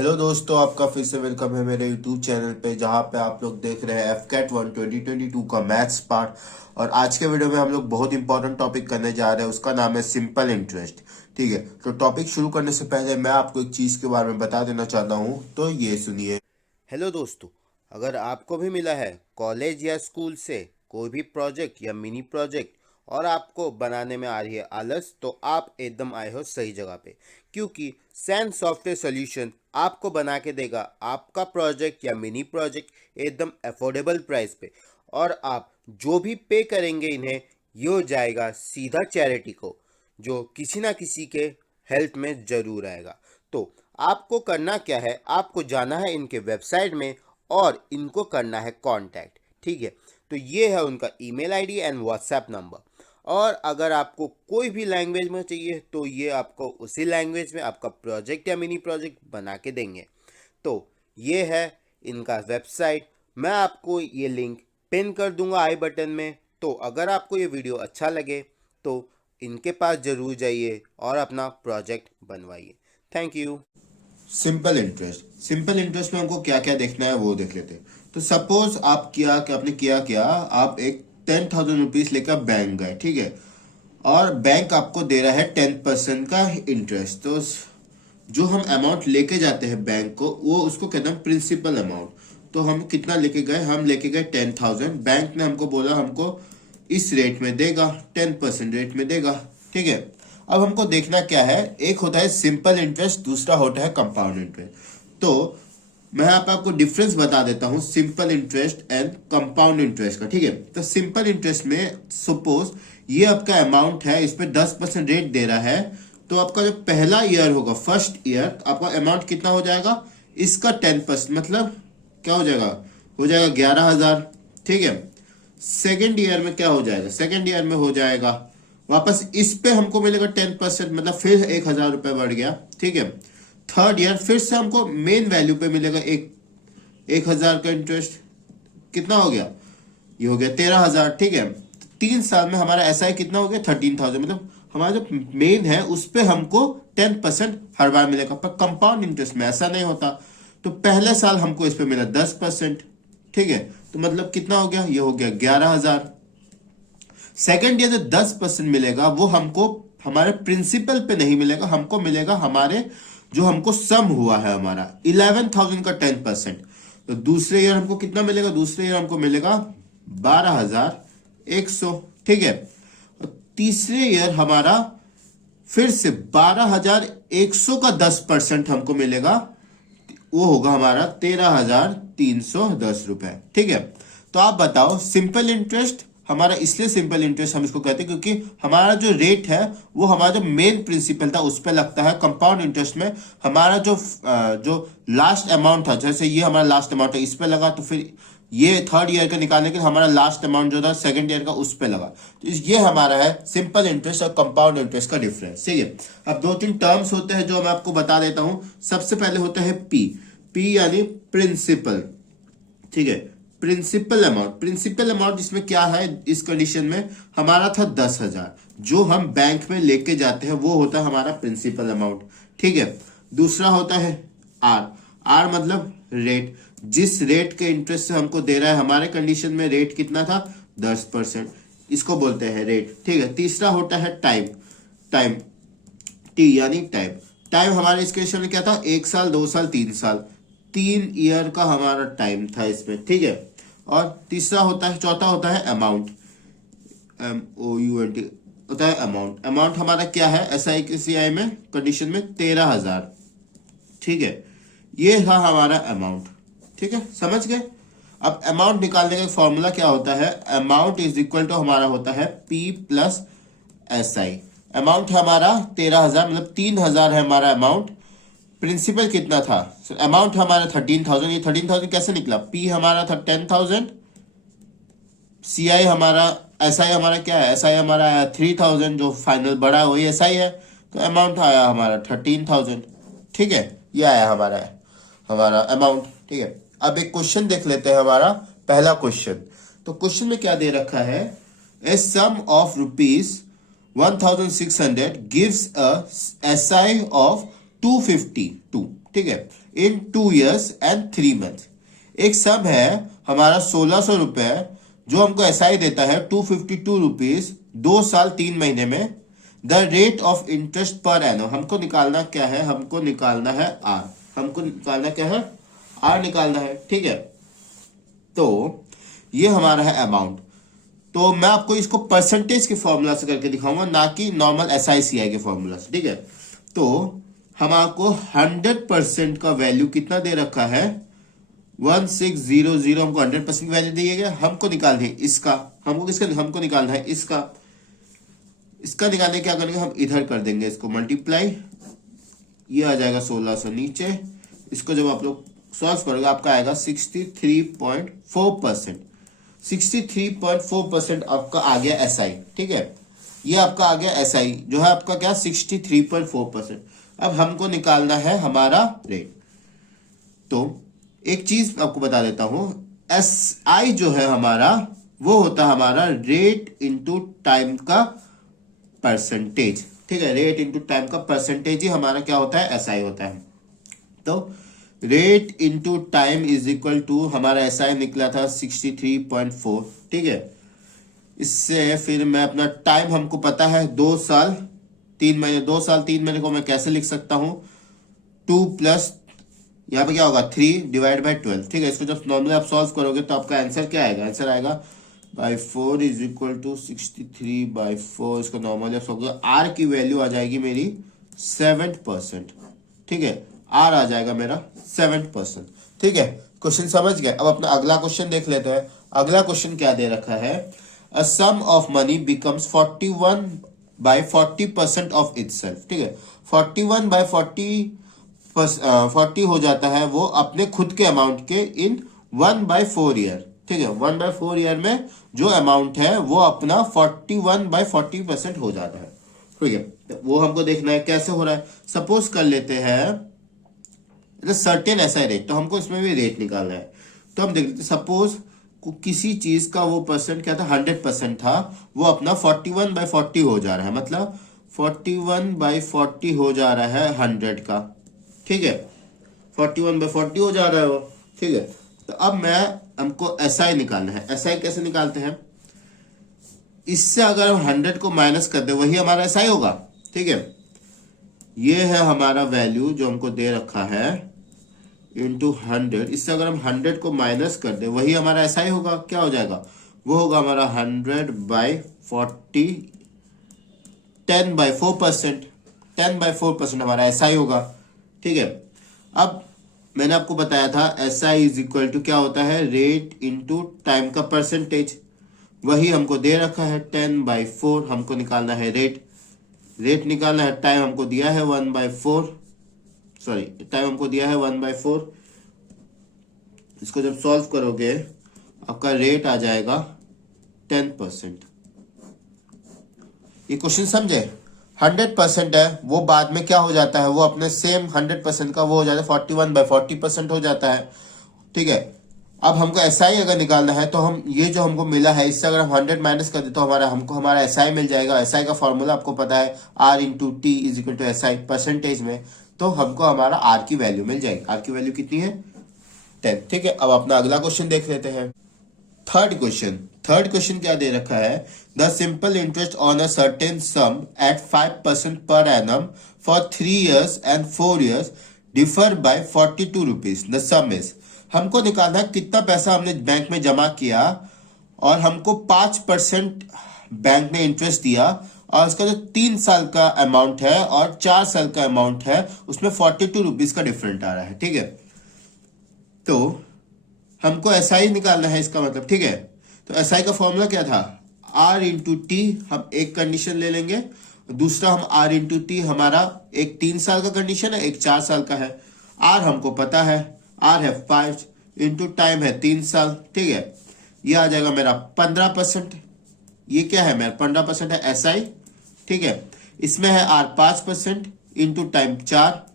Hello दोस्तों, आपका फिर से वेलकम है मेरे यूट्यूब चैनल पे, जहाँ पे आप लोग देख रहे हैं एफकेट 1 2022 का मैथ्स पार्ट। और आज के वीडियो में हम लोग बहुत इंपॉर्टेंट टॉपिक करने जा रहे हैं, उसका नाम है सिंपल इंटरेस्ट। ठीक है, तो टॉपिक शुरू करने से पहले मैं आपको एक चीज़ के बारे में बता देना चाहता हूँ, तो ये सुनिए। हेलो दोस्तों, अगर आपको भी मिला है कॉलेज या स्कूल से कोई भी प्रोजेक्ट या मिनी प्रोजेक्ट और आपको बनाने में आ रही है आलस, तो आप एकदम आए हो सही जगह पे, क्योंकि सैन सॉफ्टवेयर सॉल्यूशन आपको बना के देगा आपका प्रोजेक्ट या मिनी प्रोजेक्ट एकदम अफोर्डेबल प्राइस पे। और आप जो भी पे करेंगे इन्हें, ये हो जाएगा सीधा चैरिटी को, जो किसी ना किसी के हेल्प में ज़रूर आएगा। तो आपको करना क्या है, आपको जाना है इनके वेबसाइट में और इनको करना है कांटेक्ट। ठीक है, तो ये है उनका email ID and WhatsApp number. और अगर आपको कोई भी लैंग्वेज में चाहिए तो ये आपको उसी लैंग्वेज में आपका प्रोजेक्ट या मिनी प्रोजेक्ट बना के देंगे। तो ये है इनका वेबसाइट, मैं आपको ये लिंक पिन कर दूंगा आई बटन में। तो अगर आपको ये वीडियो अच्छा लगे तो इनके पास ज़रूर जाइए और अपना प्रोजेक्ट बनवाइए। Thank you. सिंपल इंटरेस्ट में हमको क्या क्या देखना है वो देख लेते हैं। तो सपोज आपने किया आप एक 10,000 रुपीज लेकर बैंक गए। ठीक है, और बैंक आपको दे रहा है 10% का इंटरेस्ट। तो जो हम अमाउंट लेके जाते हैं बैंक को, वो उसको कहते हैं प्रिंसिपल अमाउंट। तो हम कितना लेके गए, हम लेके गए 10,000। बैंक ने हमको बोला हमको इस रेट में देगा, 10% रेट में देगा। ठीक है, अब हमको देखना क्या है, एक होता है सिंपल इंटरेस्ट, दूसरा होता है कंपाउंड इंटरेस्ट। तो मैं यहाँ पे आपको डिफरेंस बता देता हूँ simple interest and compound interest का। ठीक है, तो सिंपल इंटरेस्ट में सपोज ये आपका अमाउंट है, इस पे 10% रेट दे रहा है। तो आपका जो पहला ईयर होगा, फर्स्ट ईयर, आपका अमाउंट कितना हो जाएगा, इसका 10%, मतलब क्या हो जाएगा 11,000। ठीक है, सेकेंड ईयर में क्या हो जाएगा, सेकेंड ईयर में हो जाएगा वापस इस पे हमको मिलेगा 10%, मतलब फिर 1,000 रुपये बढ़ गया। ठीक है, थर्ड ईयर फिर से हमको मेन वैल्यू पे मिलेगा 1,000 का इंटरेस्ट। कितना हो गया, ये हो गया 13,000। ठीक है, 3 साल में हमारा ऐसा है कितना हो गया 13,000, मतलब हमारा जो मेन है उस पे हमको 10% हर बार मिलेगा। पर कंपाउंड इंटरेस्ट में ऐसा नहीं होता। तो पहले साल हमको इस पे मिला 10%। ठीक है, तो मतलब कितना हो गया, ये हो गया 11,000। सेकेंड ईयर जो 10% मिलेगा वो हमको हमारे प्रिंसिपल पे नहीं मिलेगा, हमको मिलेगा हमारे जो हमको सम हुआ है हमारा 11,000 का 10%। तो दूसरे ईयर हमको कितना मिलेगा, दूसरे ईयर हमको मिलेगा 12,100। ठीक है, और तीसरे ईयर हमारा फिर से 12,100 का 10% हमको मिलेगा, वो होगा हमारा 13,310 रुपए। ठीक है, तो आप बताओ सिंपल इंटरेस्ट हमारा, इसलिए सिंपल इंटरेस्ट हम इसको कहते हैं क्योंकि हमारा जो रेट है वो हमारा जो मेन प्रिंसिपल था उस पर लगता है। कंपाउंड इंटरेस्ट में हमारा जो लास्ट अमाउंट था, जैसे ये हमारा लास्ट अमाउंट है, इस पे लगा, तो फिर ये थर्ड ईयर का निकालने के लिए हमारा लास्ट अमाउंट जो था सेकंड ईयर का उस पे लगा। तो ये हमारा है सिंपल इंटरेस्ट और कंपाउंड इंटरेस्ट का डिफरेंस। ठीक है, अब 2-3 टर्म्स होते हैं जो मैं आपको बता देता हूं। सबसे पहले होता है पी यानी प्रिंसिपल। ठीक है, प्रिंसिपल अमाउंट जिसमें क्या है, इस कंडीशन में हमारा था 10,000, जो हम बैंक में लेके जाते हैं वो होता है हमारा प्रिंसिपल अमाउंट। ठीक है, दूसरा होता है आर मतलब रेट, जिस रेट के इंटरेस्ट से हमको दे रहा है, हमारे कंडीशन में रेट कितना था 10%, इसको बोलते हैं रेट। ठीक है, तीसरा होता है टाइम टी यानी टाइम हमारे इस कंडीशन में क्या था, 1 साल 2 साल 3 साल, 3 ईयर का हमारा टाइम था इसमें। ठीक है, और चौथा होता है अमाउंट, MOUNT होता है अमाउंट हमारा क्या है, SICCI में कंडीशन में 13,000। ठीक है, ये था हमारा अमाउंट। ठीक है, समझ गए। अब अमाउंट निकालने का फॉर्मूला क्या होता है, अमाउंट इज इक्वल टू हमारा होता है P प्लस SI। अमाउंट हमारा 13,000, मतलब 3,000 है हमारा अमाउंट। प्रिंसिपल कितना था, अमाउंट हमारा 13,000, ये 13,000 कैसे निकला, पी हमारा था 10,000, CI हमारा SI हमारा क्या है, SI हमारा आया 3,000, जो फाइनल बड़ा है वही SI है। तो अमाउंट आया हमारा 13,000। ठीक है, ये आया हमारा अमाउंट। ठीक है, अब एक क्वेश्चन देख लेते हैं, हमारा पहला क्वेश्चन। तो क्वेश्चन में क्या दे रखा है, a sum of ₹1,600 gives a SI of 252। ठीक है, इन 2 years and 3 months। एक सम है हमारा 1600 रुपए जो हमको एसआई देता है 252 रुपीज 2 साल 3 महीने में। द रेट ऑफ इंटरेस्ट पर एनो, हमको निकालना क्या है, हमको निकालना है आर, हमको निकालना क्या है, आर निकालना है, ठीक है। तो ये हमारा है अमाउंट। तो मैं आपको इसको परसेंटेज के फॉर्मूला से करके दिखाऊंगा, ना कि नॉर्मल SICI के फॉर्मूला से, ठीक है। तो हमको 100% का वैल्यू कितना दे रखा है, 1600, हमको 100% वैल्यू दिया गया। हमको निकालना है इसका, हमको किसका, हमको निकालना है इसका। इसका निकालने क्या करेंगे, हम इधर कर देंगे इसको मल्टीप्लाई, ये आ जाएगा 1600 नीचे। इसको जब आप लोग सॉल्व करोगे आपका आएगा 63.4%। 63.4% आपका आ गया SI, ठीक है। ये आपका आ गया SI जो है आपका क्या 63.4%। अब हमको निकालना है हमारा रेट। तो एक चीज आपको बता देता हूं, SI जो है हमारा वो होता है हमारा रेट इनटू टाइम का परसेंटेज, ठीक है। रेट इनटू टाइम का परसेंटेज ही हमारा क्या होता है, SI होता है। तो rate into time is equal to हमारा SI निकला था 63.4, ठीक है। इससे फिर मैं अपना टाइम हमको पता है 2 साल 3 महीने, 2 साल 3 महीने को मैं कैसे लिख सकता हूं, 2 प्लस यहाँ पे क्या होगा 3 डिवाइड बाई 12, ठीक है। इसको जब नॉर्मली आप सॉल्व करोगे तो आपका आंसर क्या आएगा, आंसर आएगा बाई 4 इज इक्वल टू 63/4। इसको नॉर्मली आप सॉल्व करोगे, आर की वैल्यू आ जाएगी मेरी 7%, ठीक है। आर आ जाएगा मेरा 7%, ठीक है। क्वेश्चन समझ गए। अब अपना अगला क्वेश्चन देख लेते हैं। अगला क्वेश्चन क्या दे रखा है, a sum of money becomes 41/40% of itself, ठीक है। 41/40 हो जाता है वो अपने खुद के अमाउंट के इन 1/4 ईयर, ठीक है। 1/4 ईयर में जो अमाउंट है वो अपना 41/40% हो जाता है, ठीक है। वो हमको देखना है कैसे हो रहा है। सपोज कर लेते हैं सर्टेन SI रेट, तो हमको इसमें भी रेट निकालना है। तो हम देख लेते, सपोज किसी चीज का वो परसेंट क्या था 100% था, वो अपना 41/40 हो जा रहा है, मतलब 41/40 हो जा रहा है 100 का, ठीक है। 41/40 हो जा रहा है वो, ठीक है। तो अब हमको SI निकालना है। SI कैसे निकालते हैं, इससे अगर हम 100 को माइनस कर दे वही हमारा SI होगा, ठीक है। ये है हमारा वैल्यू जो हमको दे रखा है इंटू 100। इससे अगर हम 100 को माइनस कर दे वही हमारा SI होगा। क्या हो जाएगा, वो होगा हमारा 100/40, 10/4%, 10/4% हमारा SI होगा, ठीक है। अब मैंने आपको बताया था SI इज इक्वल टू क्या होता है, रेट इनटू टाइम का परसेंटेज। वही हमको दे रखा है 10/4, हमको निकालना है रेट। रेट निकालना है, टाइम हमको दिया है 1/4, सॉरी टाइम हमको दिया है 1/4। इसको जब सॉल्व करोगे आपका रेट आ जाएगा 10%। ये क्वेश्चन समझे, 100% है वो बाद में क्या हो जाता है, वो अपने सेम 100% का वो हो जाता है 41/40% हो जाता है, ठीक है। अब हमको SI अगर निकालना है तो हम ये जो हमको मिला है इससे अगर हम 100 माइनस कर दे तो हमारा SI मिल जाएगा। SI का फॉर्मूला आपको पता है R/T is equal to SI percentage में, तो हमको हमारा R की वैल्यू मिल जाएगी। R की वैल्यू कितनी है 10, ठीक है। अब अपना अगला क्वेश्चन देख लेते हैं। थर्ड क्वेश्चन क्या दे रखा है, the simple interest on a certain sum at 5% per annum for 3 years and 4 years differ by 42 rupees. The sum is, हमको निकालना है कितना पैसा हमने बैंक में जमा किया और हमको 5% बैंक ने इंटरेस्ट दिया, और उसका जो 3 साल का अमाउंट है और 4 साल का अमाउंट है उसमें 42 रुपीज का डिफरेंट आ रहा है, ठीक है। तो हमको SI निकालना है इसका मतलब, ठीक है। तो SI का फॉर्मूला क्या था, R/T। हम एक कंडीशन ले लेंगे, दूसरा हम R/T, हमारा एक 3 साल का कंडीशन है, एक 4 साल का है। R हमको पता है, R है 5 इंटू टाइम है 3 साल, ठीक है। ये आ जाएगा मेरा 15%। ये क्या है मेरा 15% है SI, ठीक है। इसमें है R 5% इंटू टाइम 4,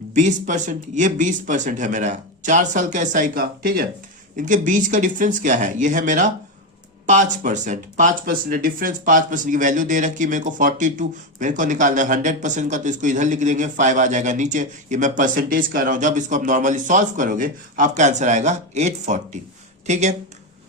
20%। ये 20% है मेरा 4 साल का SI का, ठीक है। इनके बीच का डिफरेंस क्या है, ये है मेरा 5%, 5% डिफरेंस, 5% की वैल्यू दे रखी है मेरे को 42, मेरे को निकालना है 100% का, तो इसको इधर लिख देंगे, 5 आ जाएगा नीचे। ये मैं परसेंटेज कर रहा हूँ, जब इसको आप नॉर्मली सॉल्व करोगे आपका आंसर आएगा 840। ठीक है,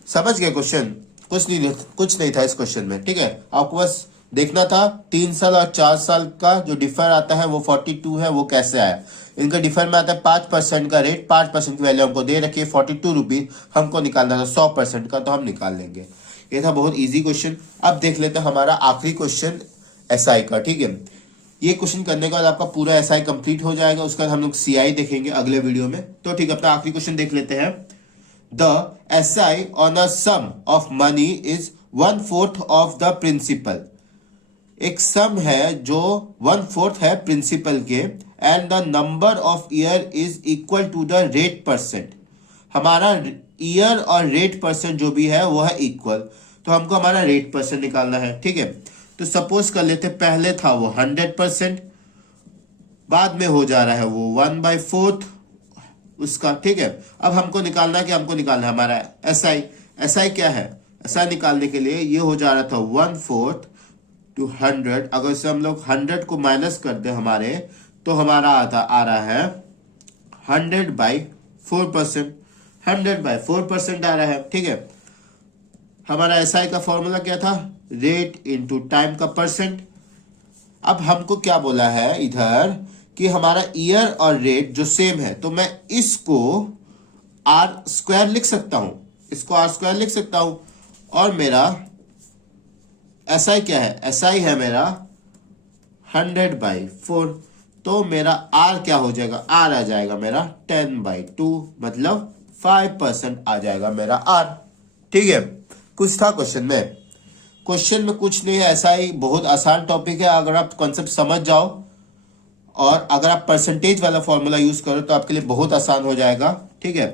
समझ गए क्वेश्चन? कुछ नहीं था इस क्वेश्चन में। ठीक है, आपको बस देखना था 3 साल और 4 साल का जो डिफर आता है वो 42 है, वो कैसे आया। इनका डिफर में आता है 5% का रेट, 5% की वैल्यू हमको दे रखी है 42 रुपीज, हमको निकालना था 100% का, तो हम निकाल लेंगे। ये था बहुत इजी क्वेश्चन। अब देख लेते हैं हमारा आखिरी क्वेश्चन एसआई का। ठीक है, ये क्वेश्चन करने के बाद आपका पूरा एसआई कंप्लीट हो जाएगा, उसके बाद हम लोग सीआई देखेंगे अगले वीडियो में। तो ठीक है, अपना आखिरी क्वेश्चन देख लेते हैं। The SI on a sum of money is 1/4 of the principal. एक सम है जो 1/4 है प्रिंसिपल के, and the number of year is equal to the rate percent. हमारा ईयर और रेट परसेंट जो भी है वो है इक्वल, तो हमको हमारा रेट परसेंट निकालना है। ठीक है, तो सपोज कर लेते, पहले था वो 100%, बाद में हो जा रहा है वो 1/4 उसका। ठीक है, अब हमको निकालना है कि हमको निकालना है हमारा एसआई। एसआई क्या है? एसआई निकालने के लिए ये हो जा रहा था 1/4 to 100। अगर से हम लोग 100 को माइनस कर दे हमारे, तो हमारा आ रहा है 100/4%। 100/4% आ रहा है। ठीक है, हमारा एसआई का फॉर्मूला क्या था? रेट इंटू टाइम का परसेंट। अब हमको क्या बोला है इधर कि हमारा ईयर और रेट जो सेम है, तो मैं इसको r² लिख सकता हूं, इसको r² लिख सकता हूं, और मेरा एसआई क्या है? एसआई है मेरा 100/4, तो मेरा r क्या हो जाएगा? r आ जाएगा मेरा 10/2, मतलब 5% आ जाएगा मेरा r। ठीक है, कुछ था क्वेश्चन में? क्वेश्चन में कुछ नहीं है, ऐसा ही बहुत आसान टॉपिक है। अगर आप कॉन्सेप्ट समझ जाओ और अगर आप परसेंटेज वाला फॉर्मूला यूज करो तो आपके लिए बहुत आसान हो जाएगा। ठीक है,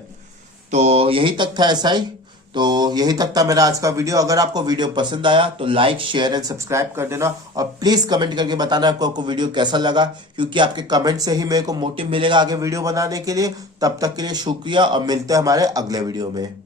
तो यही तक था ऐसा ही। तो यही तक था मेरा आज का वीडियो। अगर आपको वीडियो पसंद आया तो लाइक, शेयर एंड सब्सक्राइब कर देना, और प्लीज कमेंट करके बताना आपको वीडियो कैसा लगा, क्योंकि आपके कमेंट से ही मेरे को मोटिव मिलेगा आगे वीडियो बनाने के लिए। तब तक के लिए शुक्रिया, और मिलते हैं हमारे अगले वीडियो में।